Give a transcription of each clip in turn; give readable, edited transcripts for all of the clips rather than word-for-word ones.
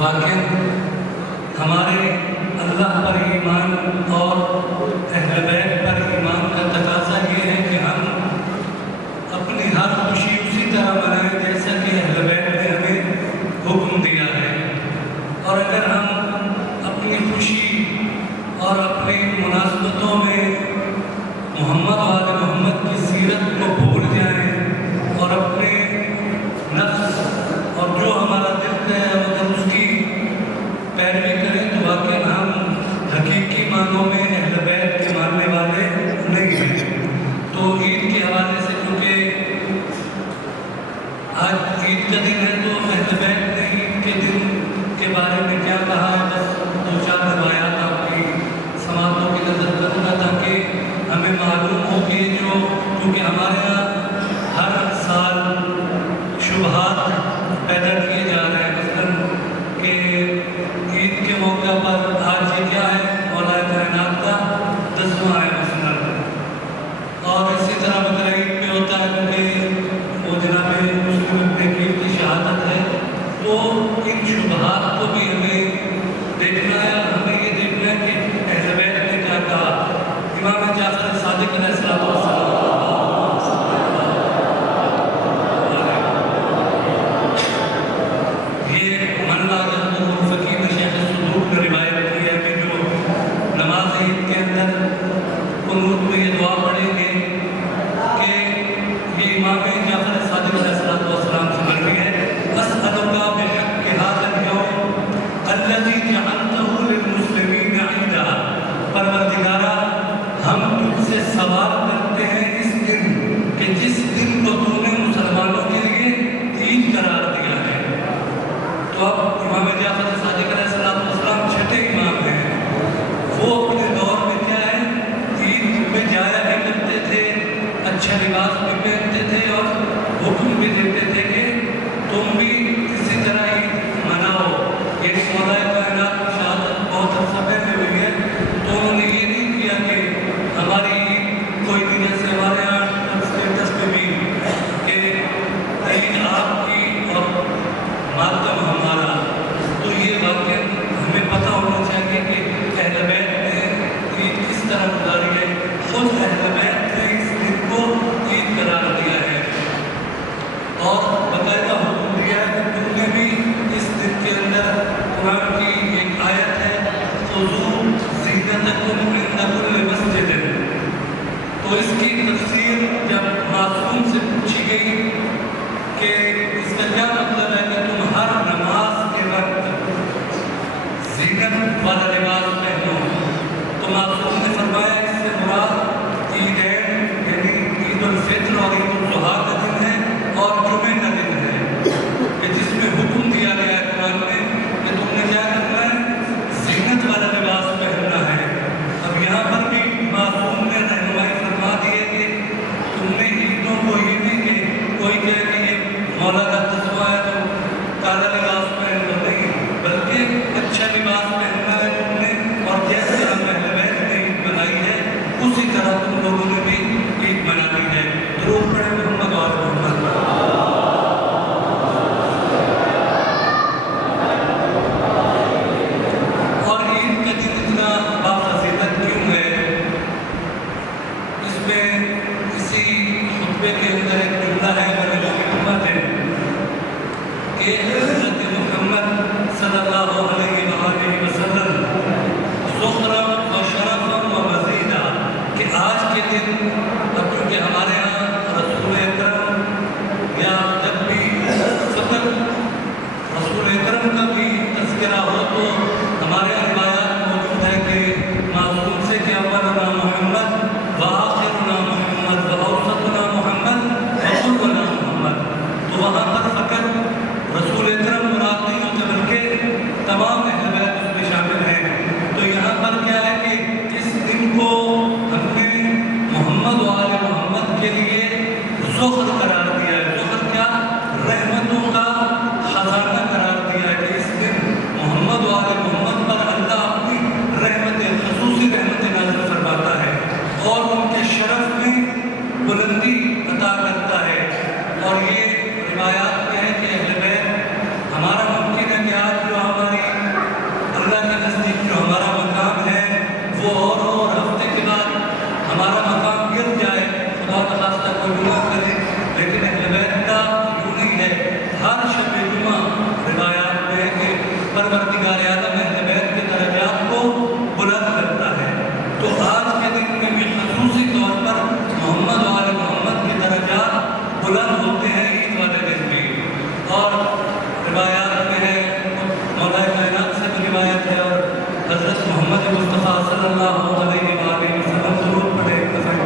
واقعی ہمارے اللہ پر ایمان اور اہل بیت پر ایمان کا تقاضا یہ ہے کہ ہم اپنی ہر خوشی اسی طرح منائیں جیسا کہ اہل بیت نے ہمیں حکم دیا ہے. اور اگر ہم اپنی خوشی اور اپنی مناسبتوں میں محمد وآل محمد کی سیرت کو بھول جائیں اور اپنے نفس اور جو ہمارا دل ہے اگر اس کی پیروی کریں تو واقعی ہم حقیقی معنوں میں اہل بیت کے ماننے والے نہیں ہیں. تو عید کے حوالے سے کیونکہ آج عید کا دن ہے تو اہل بیت نے عید کے دن کے بارے میں کیا کہا ہے بس دو چار روایات آپ کی سماعتوں کی نظر کروں گا تاکہ ہمیں معلوم ہو کہ جو کیونکہ ہمارے یہاں ہر سال شبہات پیدا کیے جا رہے ہیں مثلاً کہ عید کے موقع پر آج یہ کیا ہے مولا کائنات کا 10واں ہے مثلاً. اور اسی طرح بقرہ عید میں ہوتا ہے کیونکہ وہ جناب مسلم ابن عقیل کی شہادت ہے. تو ان شبہات کو بھی ہمیں دیکھنا ہے اور ہمیں یہ دیکھنا ہے کہ اہل بیت نے کیا کہا. امام جعفر صادق علیہ السلام اسی طرح تم لوگوں نے بھی عید منانی ہے. ضرور پڑھیں محمد اور محمد. मुस्तफ़ा सल्लल्लाहु अलैहि वसल्लम ज़रूर पढ़े इंतज़ार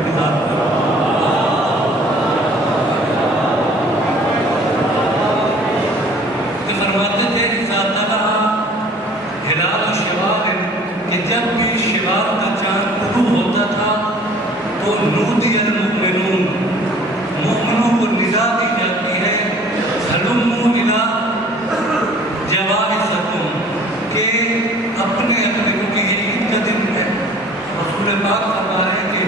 तो फरमाते थे हिलाल शिवाल कि जब भी शिवाल का चांद शुरू होता था तो नूदियल मुमिनून मोमिनों को निदा दी जाती है हलुम्मू इला जवाइज़कुम के अपने अपने, क्योंकि ये ईद का दिन है। रसूल पाक फरमा रहे हैं कि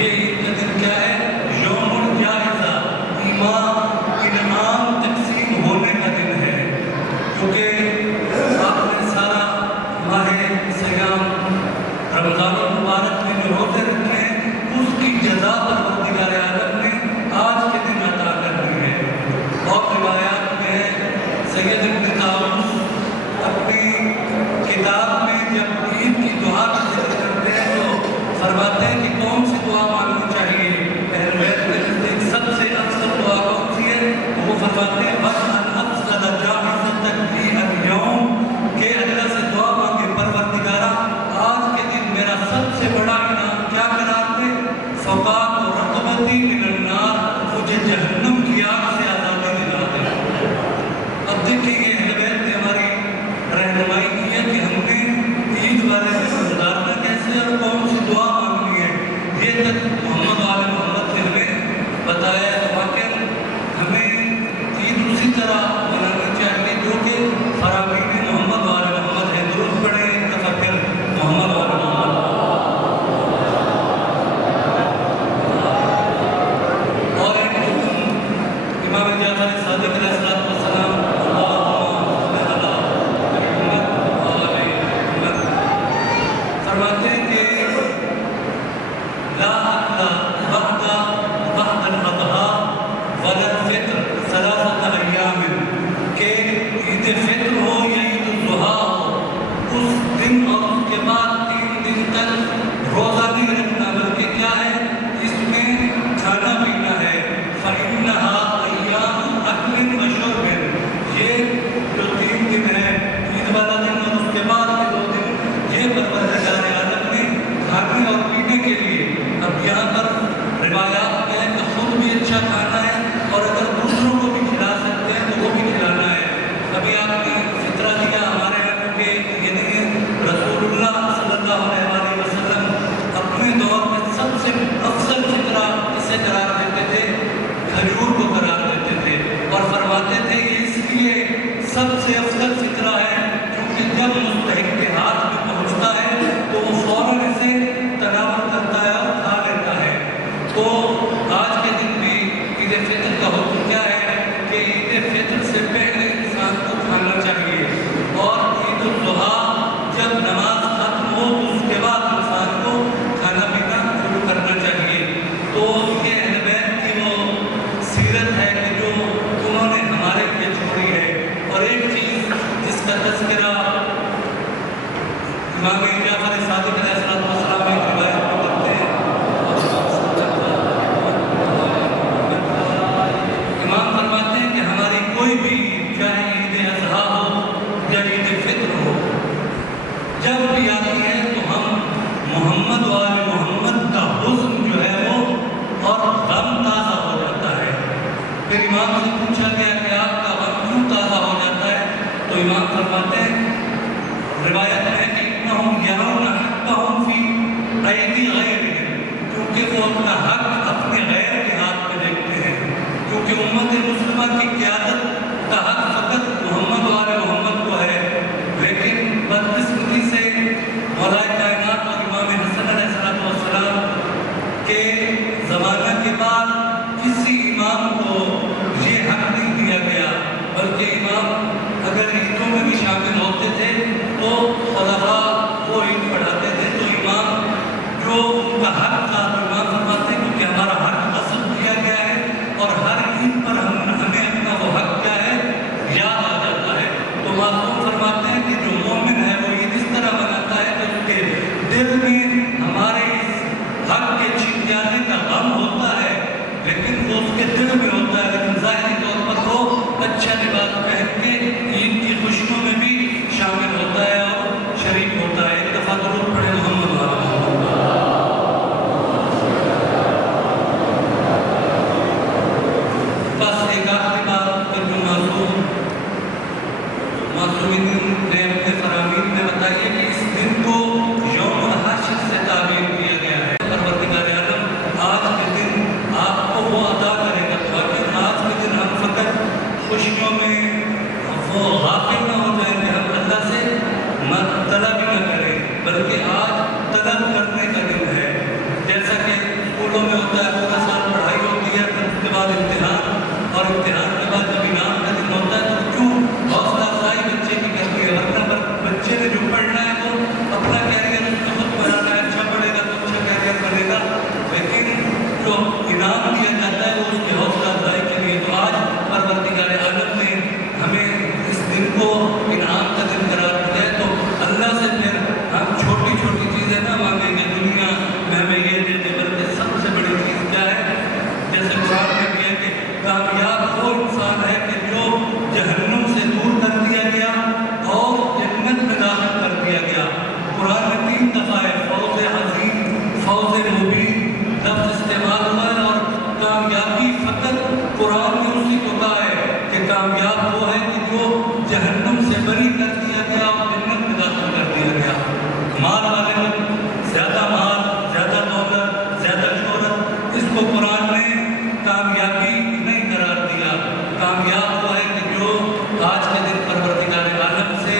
ये ईद का दिन क्या है, यौमुल जाइज़ा, इनाम तकसीम होने का दिन है। क्योंकि आपने सारा माह सियाम रमज़ान मुबारक में जो रोज़े रखे हैं उसकी जज़ा परवरदिगार आलम ने आज के दिन अता करनी है। और रिवायात में सैयद इब्न ताऊस अपनी किताब में जब ईद की दुआ का जिक्र करते हैं तो फरमाते हैं कि कौन सी दुआ मांगनी चाहिए। अहले बैत में नज़दीक सबसे अफजल दुआ कौन सी है, वो फरमाते हैं वअन अफज़ल जाइज़तन ली अल-यौम, के अल्लाह से दुआ मांगे परवरदिगारा आज के दिन मेरा सबसे बड़ा इनाम क्या करार दे, फ़क़ात व रक़बती मिनन नार, मुझे जहन्नम की आग से आज़ादी दिला दे। अब देखिए अहले बैत ने हमारी रहनुमाई की है कि हमने ईद वाले दिन गुजारना कैसे और कौन सी दुआ मांगनी है। ये तक मोहम्मद वाले मोहम्मद ने हमें बताया है। वाकई हमें ईद उसी तरह मनानी चाहिए जो कि फरामीन मोहम्मद वाले मोहम्मद है। दुरूद पढ़े एक दफ़ा फिर मोहम्मद वाले मोहम्मद। और एक इमाम जाफर सादिक अलैहिस्सलाम फरमाते हैं कि ला अक्ला बअदा बअदल अज़हा वलल फ़ित्र सलासत अय्याम, के ईद फ़ित्र हो या ईद ज़ुहा हो उस दिन और उसके बाद 3 दिन तक रोज़ा नहीं रखना, बल्कि क्या है इसमें खाना पीना है। फ़इन्नहा अय्याम अक्लिन व शुर्बिन, ये जो 3 दिन है ईद वाला दिन और उसके बाद के 2 दिन ये परवरदिगार आलम ने खाने और पीने के लिए। अब यहाँ पर रिवायात में है कि खुद भी अच्छा खाना है और अगर दूसरों को भी खिला सकते हैं तो वो भी खिलाना है। अभी आपने फितरा दिया हमारे यहाँ के यानी रसूलुल्लाह सल्लल्लाहु अलैहि वसल्लम अपने दौर में सबसे अफजल फितरा इसे करार देते थे, खजूर को करार देते थे और फरमाते थे ये इसलिए सबसे अफजल फितरा है क्योंकि जब मुस्तहिक के हाथ में पहुँचता है तो वो फौरन इसे तनावल करता है और खा लेता है। तो आज के दिन भी ईद फितर का हुक्म क्या है कि ईद फितर से पहले इंसान को खाना चाहिए और ईद उल ज़ुहा जब नमाज खत्म हो तो उसके बाद इंसान को खाना पीना शुरू करना चाहिए। तो ये अहले बैत की वो सीरत है कि जो उन्होंने हमारे लिए छोड़ी है। और एक चीज़ जिसका तज़किरा इमाम जाफर सादिक अलैहिस्सलाम एक रिवायत में करते हैं। इमाम फरमाते हैं कि हमारी कोई भी चाहे ईद अज़हा हो या ईद फित्र हो जब भी आती है तो हम मोहम्मद वाले मोहम्मद का हुस्न जो है वो और गम ताज़ा हो जाता है। फिर इमाम से पूछा गया कि आपका गम क्यों ताज़ा हो जाता है, तो इमाम फरमाते हैं रिवायत है कि इन्नहुम यरौना हक़्क़हुम फ़ी अयदी ग़ैरिहिम, क्योंकि वो अपना हक अपने गैर के हाथ में देखते हैं। क्योंकि उम्मत मुस्लिमा की क़यादत का हक फ़कत मोहम्मद वाले मोहम्मद को है, लेकिन बदकिस्मती से मौलाए कायनात और इमाम हसन अलैहिस्सलाम के ज़माने के बाद किसी इमाम को ये हक नहीं दिया गया, बल्कि इमाम अगर ईदों में भी शामिल होते थे तो खुलफा वो ईद पढ़ाते थे। तो इमाम जो उनका हक था तो इमाम फरमाते हैं क्योंकि हमारा हक गस्ब किया गया है और हर ईद पर हमें अपना वो हक क्या है بلکہ آج طلب کرنے کا دن ہے. جیسا کہ اسکولوں میں ہوتا ہے پورا سال پڑھائی ہوتی ہے، پھر اس کے بعد امتحان، اور امتحان کے بعد جب انعام کا دن ہوتا ہے تو کیوں حوصلہ افزائی بچے کی کرتی ہے. ورنہ بچے نے جو پڑھنا ہے وہ اپنا کیریئر اس کو خود بنانا ہے، اچھا پڑھے گا تو اچھا کیریئر بنے گا. لیکن جو انعام دیا جاتا ہے وہ اس کی حوصلہ افزائی کے لیے. تو آج پروردگار عالم نے ہمیں اس دن کو انعام کا دن قرار دیا ہے. تو اللہ سے پھر ہم چھوٹی چھوٹی چیزیں نہ مانگیں گے دنیا میں ہمیں یہ دے دے، بلکہ سب سے بڑی چیز کیا ہے؟ جیسے قرآن میں بھی ہے کہ کامیاب وہ انسان ہے کہ جو جہنم سے دور کر دیا گیا اور جنت میں داخل کر دیا گیا. قرآن میں 3 دفعہ ہے فوز عظیم، فوز مبین لفظ استعمال ہوا ہے، اور کامیابی فتح قرآن نے اسی کو کہا ہے کہ کامیاب وہ ہے کہ جو جہنم سے بری کر دیا گیا اور جنت میں داخل کر دیا گیا. مال والے لوگ زیادہ مال، زیادہ دولت، زیادہ شہرت، اس کو قرآن نے کامیابی نہیں قرار دیا. کامیاب وہ ہے کہ جو آج کے دن پروردگار عالم سے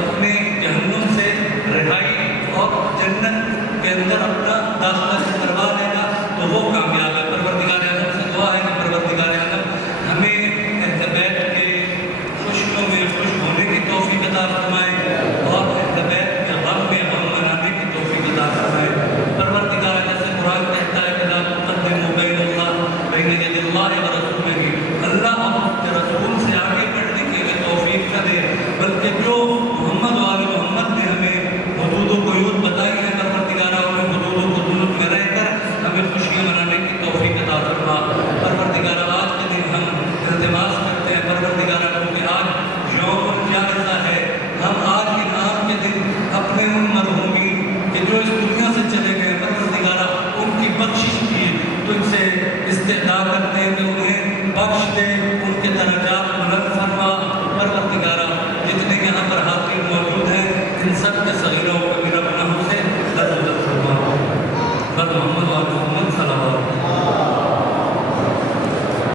اپنے جہنم سے رہائی اور جنت کے اندر اپنا داخلہ کروا لے گا تو وہ کامیاب